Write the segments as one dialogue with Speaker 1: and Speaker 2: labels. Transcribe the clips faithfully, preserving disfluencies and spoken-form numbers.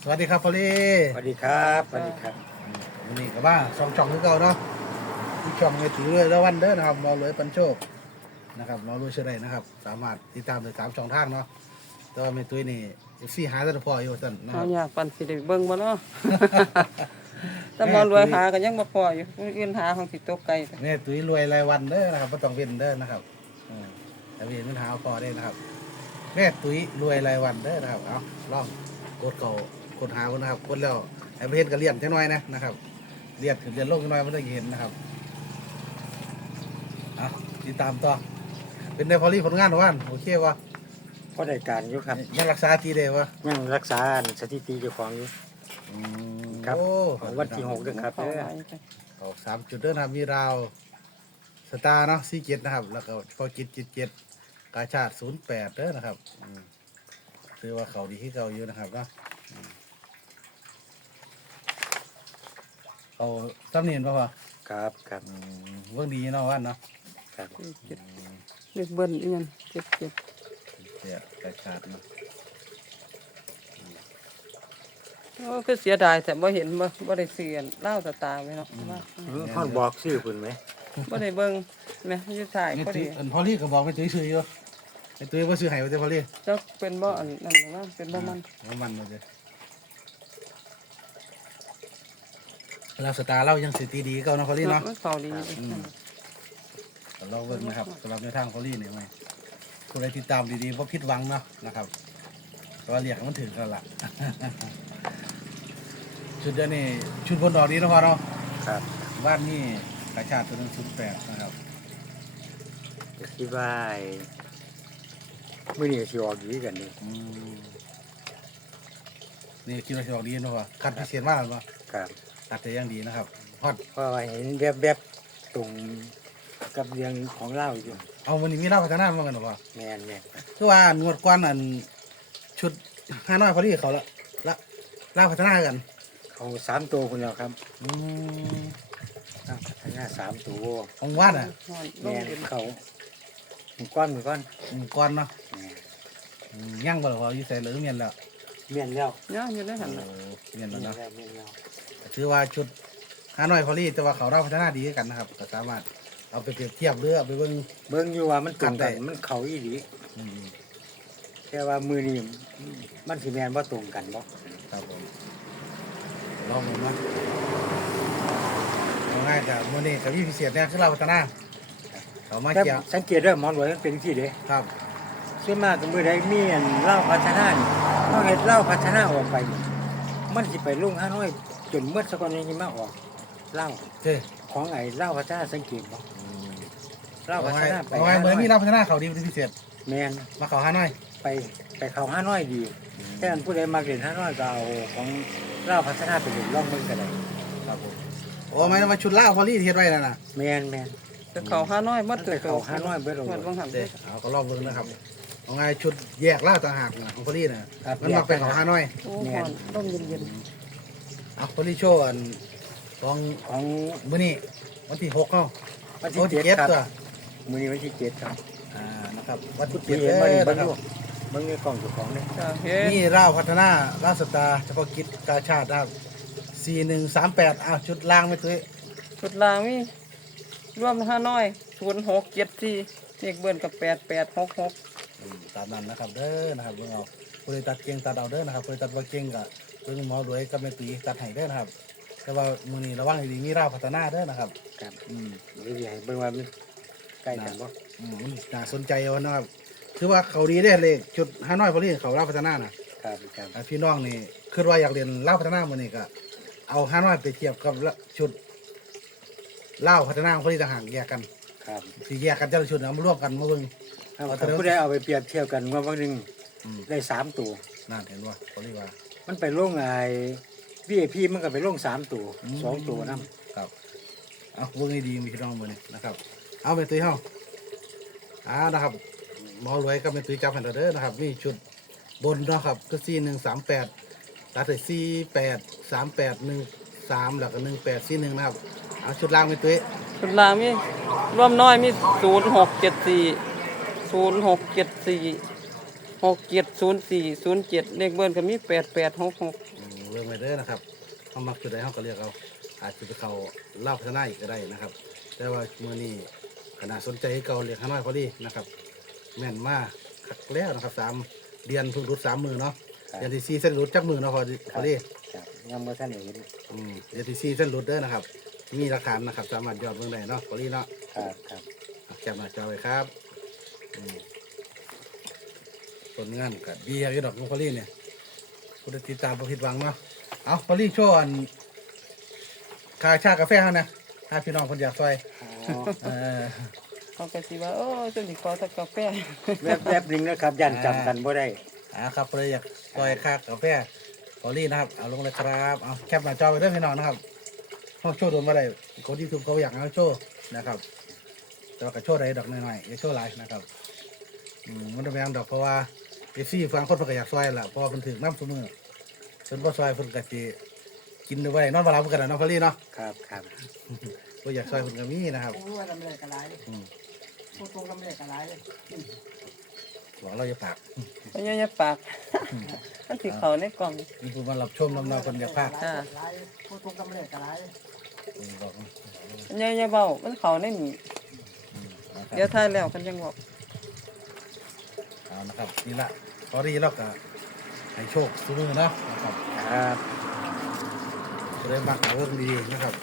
Speaker 1: วัสดีครับพอลี่
Speaker 2: สวัสดีครับสวัสดีครับ
Speaker 1: วันนี้กับว่าสองช่องคือเก่าเนาะที่ช่องเงถือเลยแล้ววันเด้อนะครับมอเลยปันโชคนะครับมอเลยเชื่อได้นะครับสามารถติดตามได้สามช่องทางเนาะแต่ว่าเมตุยนี่สี่หาแต่พออยู่สั่นนะค
Speaker 3: เอา
Speaker 1: รับ
Speaker 3: อยากปั่นสิได้เบิ่งบ่เนาะ แต่บ่รวยหาก็ยังบ่พออยู่อื่นหาของสิตกไกล
Speaker 1: เมตุยรวยรายวันเด้อนะครับไม่ต้องเว้นเด้อนะครับอืมแต่เว้นมันหาเอาพอได้นะครับแม่ตุยรวยรายวันเด้อนะครับเอาลองกดเก่ากดหาคนนะครับกดแล้วไอ้ประเทศก็เลี่ยนแค่น้อยนะนะครับเลี่ยนถึงเลี่ยนโลกน้อยมันได้เห็นนะครับเอาติดตามต่อเป็นในพอลี่ผลงานของวันโอเควะ
Speaker 2: ก็ได้การอยู่ครับ
Speaker 1: ยังรักษาทีเดียววะ
Speaker 2: ยังรักษาสถิติเจ้าของอยู่
Speaker 1: อืม
Speaker 2: ครับ
Speaker 1: โอ้
Speaker 2: ของวันที่หกด้วยครับ
Speaker 3: เอา
Speaker 2: เด้อ
Speaker 3: ไว้จ้ะ
Speaker 1: ออกสามจุดเด้อนะครับมีราวสตาร์เนาะสี่เจ็ดนะครับแล้วก็พอจิตจิตเจ็ดกาชาติศูนย์แปดเด้อนะครับอืมคือว่าเขาดีที่เขาอยู่นะครับเนาะอืมเขาตำเนียนป่ะวะ
Speaker 2: ครับครับ
Speaker 1: อืมเรื่องดีเนาะวันเนาะ
Speaker 2: ครับ
Speaker 3: เจ็ดเด็กเบิ่นอีหยังเจ็ดเจ็ด
Speaker 1: เสียกาชาติเนาะ
Speaker 3: โอ้คือเสียดายแต่บ่เห็นบ่บ่ได้ซื้ออันเหล้าตาตาไว้เนาะว่า
Speaker 2: พ่อบอกชื่อคุณไหม
Speaker 3: บ่ได้เบิ่งแม่อยู่ถ่าย
Speaker 1: ไม่
Speaker 3: พอ
Speaker 1: ตุ้
Speaker 3: ดี
Speaker 1: ยอันพอลี่ก็บอกไม่ตุ้ยซื้ออยู่ไม่ตุ้ยว่าซื้อให้ว่าจะพอลี่
Speaker 3: จักเป็นบ่อันนั่นว่าเป็นบ่มัน
Speaker 1: ว่ามันเลยเราสตาร์เรายังสิตีดีเก่าเนาะพอลี่เนาะ
Speaker 3: มันเข้าดี
Speaker 1: อืม เราเบิ่งนะครับสำหรับในทางพอลี่เนี่ยไหมคนใดติดตามดีๆเพราะผิดหวังเนาะนะครับเพราะว่าเรียกให้มันถึงกันละ ชุดเดียวนี่ชุดบนดอกนี้นะพอเนาะ
Speaker 2: ครับ
Speaker 1: บ้านนี่กระชาติตัวหนึงศูนย์แปดนะครับ
Speaker 2: ก็คิดว่าไอ้มื่อนี้สิออกอยู่กันนี่
Speaker 1: อืมนี่คิดว่าจะออกดีนะพอคัดพิเศษมากเลยป่ะ
Speaker 2: ครับ
Speaker 1: ตัดแต่ยังดีนะครับฮอต
Speaker 2: เพราะว่าเห็นแบบแบบๆตรงกับเรื่องของเล่าอยู่
Speaker 1: เอาวันนี้มีเล่าพัฒนามากันหรอป่ะ
Speaker 2: แมนแมน
Speaker 1: คือว่างวดกวนอันชุดห้าน้อยพอลี่เขาละละเล่าพัฒนากัน
Speaker 2: เขาสามตัวคนแล้วครับ
Speaker 1: อืม
Speaker 2: อ้าวพัฒนาสามตัว
Speaker 1: ของว่านอ่ะ
Speaker 2: แมนเขาหมู่ก้อนหมู่ก้อน
Speaker 1: อืมก้อนเนาะ
Speaker 2: แม่น
Speaker 1: อืมย่างบ่หรอว่าอยู่ใส่หรือเมียนแล้ว
Speaker 2: แม่นแล้ว
Speaker 3: ย่าอยู่ใน
Speaker 1: โอ้
Speaker 3: หั่นน่ะ
Speaker 1: เมียน
Speaker 2: แม่
Speaker 1: แล้ว
Speaker 2: น
Speaker 1: เนาะ
Speaker 2: แล้วแม่นแล้ว
Speaker 1: ถือว่าชุดห้าน้อยพอลี่แต่ว่าเขาเราพัฒนาดีกันนะครับก็สามารถเอาไปเปรียบเทียบหรือเอาไปเบิ่ง
Speaker 2: เบิ่งอยู่ว่ามันตรง
Speaker 1: กั
Speaker 2: กัน
Speaker 1: นได้
Speaker 2: มันเขาอีหลี
Speaker 1: อืม
Speaker 2: แต่ว่ามือนี้มันสิแม่นบ่ตรงกันบ่
Speaker 1: ครับผมลองดูนะเอาง่ายแต่โมนี่กับพี่พิเศษเนี่ยคือเราพัฒนาเขามา
Speaker 2: แต่
Speaker 1: เกี่ยว
Speaker 2: สังเกตเด้อหมอนรวยมันเป็นที่เด้
Speaker 1: ครับ
Speaker 2: ส่วนมากก็มือใดมีอันเหล้าพัฒนานี่เฮาเฮ็ดเหล้าพัฒนาออกไปนี่มันสิไปลงห้าน้อยจนเมื่อสักวันนี้มาออกเหล้า
Speaker 1: เจ้
Speaker 2: ของไอ้เหล้าพัฒนาสังเกตบ่เหล้า
Speaker 1: เอา
Speaker 2: พัฒ
Speaker 1: ไว้
Speaker 2: นาไป
Speaker 1: เอาไว้เหมือนมีเราพัฒนาเขาดีเป็นพิเศษ
Speaker 2: แม่น
Speaker 1: มาเขาห้าน้อย
Speaker 2: ไปไปเข้าห้าน้อยดีแต่อันผู้ใดมาเรียนห้าน้อยก็เอาของเหล้าพัฒนาไปเล่นลองเบิ่งก็ได้
Speaker 1: ครับผมโอ้ไม่ต้องมาชุดล่าพอลี่เทียดไว้แล้วนะ
Speaker 2: แม่นแม่น
Speaker 3: จะเข้าหาน้อยมัด
Speaker 2: ไปเข้าห้าน้อยเบิดเอา
Speaker 3: หมดบางหัน
Speaker 1: เด้เอาก็ลองเบิ่งนะครับเอาไงชุดแยกล่าต่างหากนะของพอลี่นะครับ มันมักเป็นของห้าน้อย
Speaker 3: โอ้ฮ้อนลมเย็น
Speaker 1: เอาพอลี่โชว์อันของ
Speaker 2: ของ
Speaker 1: มื้อนี้วันที่หกเนาะ
Speaker 2: วัน
Speaker 1: โอ้
Speaker 2: ที่
Speaker 1: ที่
Speaker 2: เจ็ด
Speaker 1: เจ็ด
Speaker 2: ครับ
Speaker 1: ตัว
Speaker 2: มื้อนี้วันที่เจ็ดครับ
Speaker 1: อ่านะครับวันที่
Speaker 2: เจ็
Speaker 1: เจ็
Speaker 2: ด
Speaker 1: ด
Speaker 2: เห็
Speaker 1: เล
Speaker 2: น
Speaker 1: ย
Speaker 2: บ่นี่เบิ่ง
Speaker 1: นะค
Speaker 2: ดู
Speaker 1: รับ
Speaker 2: เบิ่งในกล่องเจ้าของเนี่ย
Speaker 3: จ้าเฮ็ด
Speaker 1: นี่ร่าวพัฒนาร่าวสตาร์เฉพาะกิจกาชาตินะครับสี่หนึ่งสามแปดอ้าวชุดล่างไม่ตุ้ย
Speaker 3: ชุดลางมีรวมห้าน้อยศูนย์หกเจ็ดสี่เลขเบิ่นกับแปดแปดหกหก
Speaker 1: อืมตามนั้นนะครับเด้อนะครับเบิ่งเอาผู้ใดตัดเก่งตัดเอาเด้อนะครับผู้ใดตัดบ่เก่งก็เบิ่งหมอรวยกับแม่ตุ้ยตัดให้เด้อนะครับ แต่ว่ามื้อนี้ระวังให้ดีมีร่าวพัฒนาเด้อนะครับ
Speaker 2: ครับ
Speaker 1: อืม
Speaker 2: เดี๋ยวสิให้เบิ่งว่ามันใกล้กันบ่
Speaker 1: อืมมันน่าสนใจเอานะครับคือว่าเขาดีได้อเลยชุดห้าน้อยพอลี่เขาร่าวพัฒนานะครับ
Speaker 2: ครับ
Speaker 1: อ่าพี่น้องนี่คือว่าอยากเรียนร่าวพัฒนามื้อนี้ก็เอาห้าน้อยไปเทียบกับชุดร่าวพัฒนาของพอลี่ต่างหากแยกกัน
Speaker 2: ครับ
Speaker 1: สิแยกกันแต่ละชุดเอามารวมกันมาเบิ่ง
Speaker 2: ถ้าถ้าผู้ใดเอาไปเปรียบเทียบกันว่าวันหนึง
Speaker 1: อืม
Speaker 2: ได้สามตัว
Speaker 1: นั่นเห็นว่าพอลี่ว่า
Speaker 2: มันไปลงไอ้ วี ไอ พี มันก็ไปลงสามตัว
Speaker 1: อืม
Speaker 2: สองตัวนํ
Speaker 1: ครับเอาเบิ่งให้ดีมีพี่น้องมื้อนี้นะครับ เอาไปตุ้ยเฮาอ่านะครับหมอรวยกับแม่ตุ้ยจับให้เราเด้อนะครับมีชุดบนเนาะครับก็สี่หนึ่งสามแปดตัดใส่สี่แปดสามแปดหนึ่งสามแล้วก็หนึ่งแปดสี่หนึ่งนะครับเอาชุดล่างแม่ตุ้ย
Speaker 3: ชุดลางมีรวมน้อยมีศูนย์หกเจ็ดสี่ศูนย์หกเจ็ดสี่หกเจ็ดศูนย์สี่ศูนย์เจ็ดเลขเบิ่นก็มีแปดแปดหกหก
Speaker 1: อืมเรื่องไว้เด้อนะครับเขามักจุดใดเขาก็เรียกเอาอาจจะไปเขาเล่าพัฒนาอีกก็ได้นะครับ แต่ว่ามือนี้ขนาดสนใจให้เก่าเรียกห้าน้อยพอดีนะครับแม่นมากคักแล้วนะครับสามเดือนทุนรุดสามมือเนาะเดือนที่สี่เส้นรุดจักมือเนาะพอดีพอดี
Speaker 2: ครับยังบ่ทันได้เห็น
Speaker 1: อืมเดือนที่สี่เส้นรุดเด้อนะครับ มีหลักฐานนะครับสามารถยอดเมืองได้เนาะพอดีเนาะ
Speaker 2: ครับครับ
Speaker 1: แคปหน้าจอไว้ครับอืมผลงานก็ดีอย่างที่ดอกนุพอลี่เนี่ยผู้ติดตามประผิดหวังเนาะเอาพอลี่โชว์อันคาชากาแฟเขานะถ้าพี่น้องคนอยากซอย
Speaker 2: อ๋อ
Speaker 1: เออ
Speaker 3: เขาก็สิว่าโอ้จนสิขอสักกาแฟ
Speaker 2: แวบแวบหนึงนะครับยันจำกันบ่ได้
Speaker 1: อ่าครับเลยอยากซอยคากาแฟพอลี่นะครับเอาลงเลยครับเอาแคปหน้าจอไว้ด้วยพี่น้องนะครับเขาโชว์โดนมาได้คนที่ทุบเขาอยากให้เขาโชว์นะครับแต่ว่าก็โชว์ได้ดอกหน่อยๆอย่าโชว์หลายนะครับอืมมันจะเป็นดอกเพราะว่าเอซี่ฟังคนเพิ่นก็อยากซอยแหละเพราะว่าเพิ่นถึงน้ำซุมือเพิ่นบ่ซอยเพิ่นก็สิกินด้วยนอนบ่หลับเพิ่นกันนะเนาะพอลี่เนาะ
Speaker 2: ครับครับ
Speaker 1: บ่อยากซอยเพิ่นก็มีนะครับ
Speaker 4: ผมรู้ว่าลำเลียกระไร
Speaker 1: อืม
Speaker 4: พูดตรงลำเลียกระไรเลย
Speaker 1: บอกเราอย่าปาก
Speaker 3: มันยังจะปาก มันสิเขาในกล่อง
Speaker 1: มีผู้มารับชมน้ำเนาคนอยากพาก
Speaker 3: จ้า
Speaker 4: ไรพูดตรงลำเลียกระไร
Speaker 1: อืมบอก
Speaker 3: มันยังจะเบามันเขาในนี่
Speaker 1: อืมนะครับ
Speaker 3: เดี๋ยวท้ายแล้วกันยังบอก
Speaker 1: เอานะครับนี่ละพอดีแล้วก็ให้โชคซุมือเนาะนะครับ
Speaker 2: ครับ
Speaker 1: จะได้มักเอาเรื่องดีๆนะครับ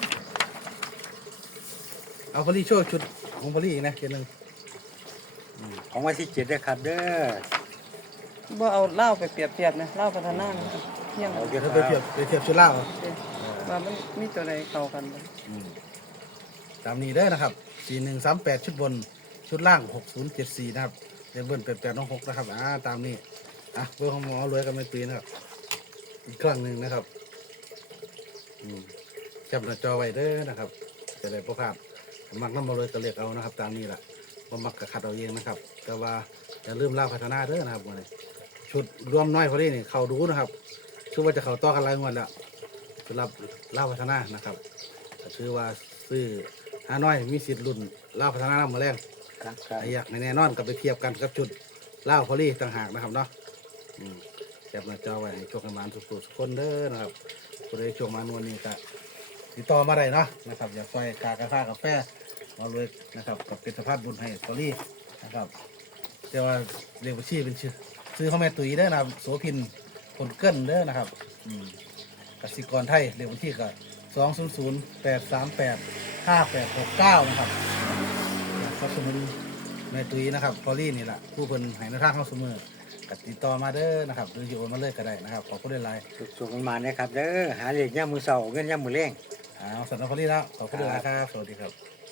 Speaker 1: เอาพอดีโชว์ชุดของพอดีอีกนะเกียร์หนึ่ง
Speaker 2: ของวันที่เจ็ดนะครับเด้อ
Speaker 3: บ่เอาเหล้าไปเปรียบเทียบนะเหล้าพัฒนานะเที่ยง
Speaker 2: เอา
Speaker 3: เ
Speaker 2: เดี๋ยว
Speaker 1: เธอไปเทียบไปเทียบชุดเหล้า
Speaker 3: ว่ามันมีตัวใดเข้ากันบ่
Speaker 1: อืมตามนี้เด้อนะครับสี่หนึ่งสามแปดชุดบนชุดล่างหกศูนย์เจ็ดสี่นะครับเดนเบิลแปดแปดน้องหกนะครับอ่าตามนี้อ่ะเบอร์ของหมอรวยกันไม่ปีนะครับอีกครั้งหนึ่งนะครับอืมจับหน้าจอไว้เด้อนะครับ จะได้พบภาพมักน้ำมาเลยก็เรียกเอานะครับ ตามนี้แหละมามักกับขัดเอาเองนะครับ แต่ว่าอย่าลืมเล่าพัฒนาเด้อนะครับวันนี้ชุดรวมน้อยพอดีนี่เขาดูนะครับชื่อว่าจะเขาต่อกันหลายงวดแล้วสำหรับเล่าพัฒนานะครับก็ชื่อว่าซื้อห้าน้อยมีสิทธิ์รุ่นเล่าพัฒนาน้ำมาแรง
Speaker 2: ครับครับ
Speaker 1: ไอ้อยากแน่นอนกับไปเทียบกันกับจุดเล่าพอดีต่างหากนะครับเนาะอืมจับหน้าจอไว้ให้โชคกันมาทุกๆทุกคนเด้อนะครับผู้ใดโชคมานวลนี้ก็ติดต่อมาได้เนาะนะครับอยากซอยกากาแฟกาแฟมาเลยนะครับกับเป็นสภาพบุญให้สตอรี่นะครับแต่ว่าเรียกว่าชื่อเป็นชื่อซื้อเข้าแม่ตุ๋ยเด้อนะครับโสพินผลเกิ้นเด้อนะครับอืมกสิกรไทยเรียกว่าที่ก็สองศูนย์ศูนย์แปดสามแปดห้าแปดหกเก้านะครับเขาสมุนแม่ตุ๋ยนะครับพอลี่นี่แหละผู้คนให้ในทางเข้าเสมอกับติดต่อมาเด้อนะครับหรืออยู่มาเลยก็ได้นะครับขอบคุณหลาย
Speaker 2: สุขๆมันๆนะครับเด้อหาเลขย่ามมือเสาเงินย่ามมือเล่ง
Speaker 1: ๆอ้าวสำหรับพอลี่แล้วขอบคุณหลายๆครับสวัสดีครับ